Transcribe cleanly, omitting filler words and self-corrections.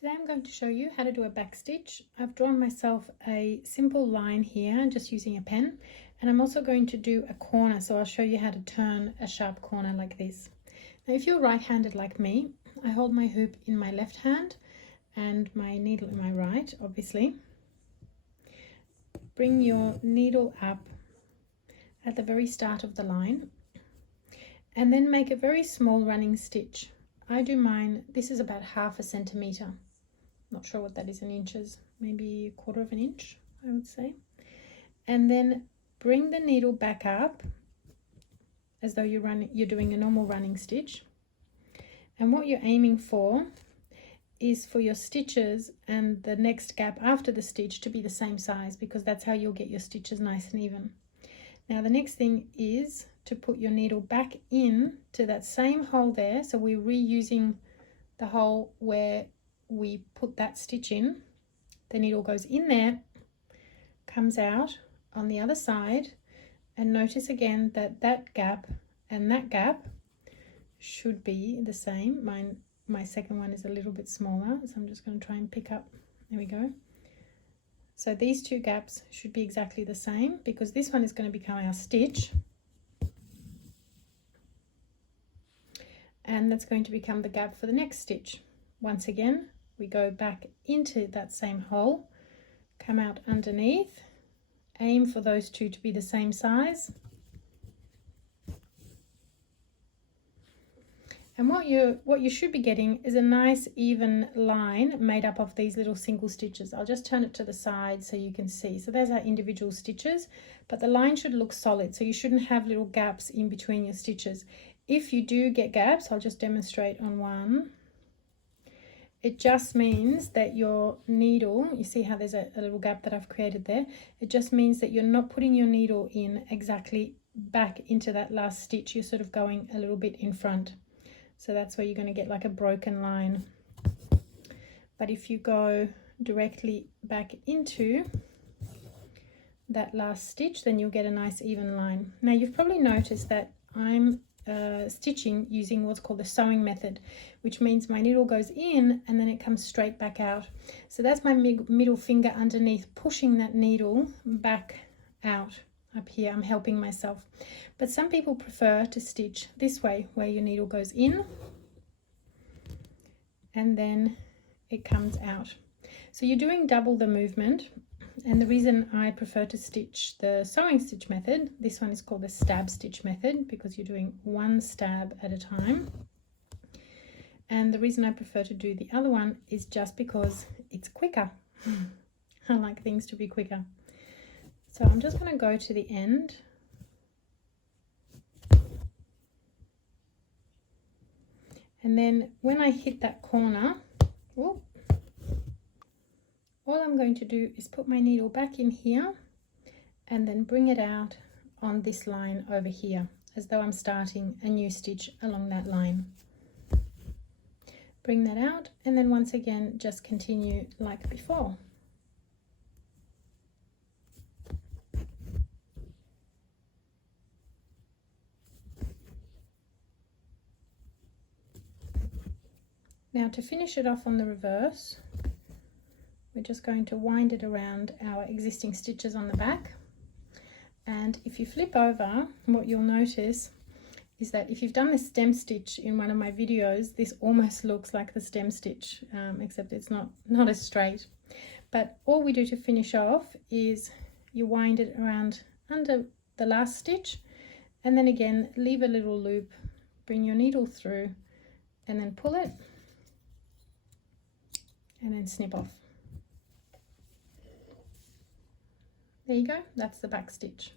Today I'm going to show you how to do a back stitch. I've drawn myself a simple line here just using a pen, and I'm also going to do a corner, so I'll show you how to turn a sharp corner like this. Now if you're right-handed like me, I hold my hoop in my left hand and my needle in my right, obviously. Bring your needle up at the very start of the line and then make a very small running stitch. I do mine, this is about 1/2 centimetre. Not sure what that is in inches, maybe 1/4 of an inch, I would say. And then bring the needle back up as though you're doing a normal running stitch. And what you're aiming for is for your stitches and the next gap after the stitch to be the same size, because that's how you'll get your stitches nice and even. Now the next thing is to put your needle back in to that same hole there. So we're reusing the hole where we put that stitch in. The needle goes in there, comes out on the other side, and notice again that that gap and that gap should be the same. My second one is a little bit smaller, so I'm just going to try and pick up. There we go. So these two gaps should be exactly the same, because this one is going to become our stitch, and that's going to become the gap for the next stitch. Once again, we go back into that same hole, come out underneath, aim for those two to be the same size. And what you should be getting is a nice even line made up of these little single stitches. I'll just turn it to the side so you can see. So there's our individual stitches, but the line should look solid, so you shouldn't have little gaps in between your stitches. If you do get gaps, I'll just demonstrate on one. It just means that your needle, you see how there's a little gap that I've created there? It just means that you're not putting your needle in exactly back into that last stitch. You're sort of going a little bit in front. So that's where you're going to get like a broken line. But if you go directly back into that last stitch, then you'll get a nice even line. Now you've probably noticed that I'm stitching using what's called the sewing method, which means my needle goes in and then it comes straight back out. So that's my middle finger underneath, pushing that needle back out. Up here I'm helping myself, but some people prefer to stitch this way, where your needle goes in and then it comes out. So you're doing double the movement. And the reason I prefer to stitch the sewing stitch method, this one is called the stab stitch method, because you're doing one stab at a time. And the reason I prefer to do the other one is just because it's quicker. I like things to be quicker. So I'm just going to go to the end. And then when I hit that corner, whoop, all I'm going to do is put my needle back in here and then bring it out on this line over here, as though I'm starting a new stitch along that line. Bring that out, and then once again just continue like before. Now to finish it off on the reverse, we're just going to wind it around our existing stitches on the back. And if you flip over, what you'll notice is that if you've done the stem stitch in one of my videos, this almost looks like the stem stitch, except it's not as straight. But all we do to finish off is you wind it around under the last stitch, and then again leave a little loop, bring your needle through, and then pull it, and then snip off. There you go, that's the back stitch.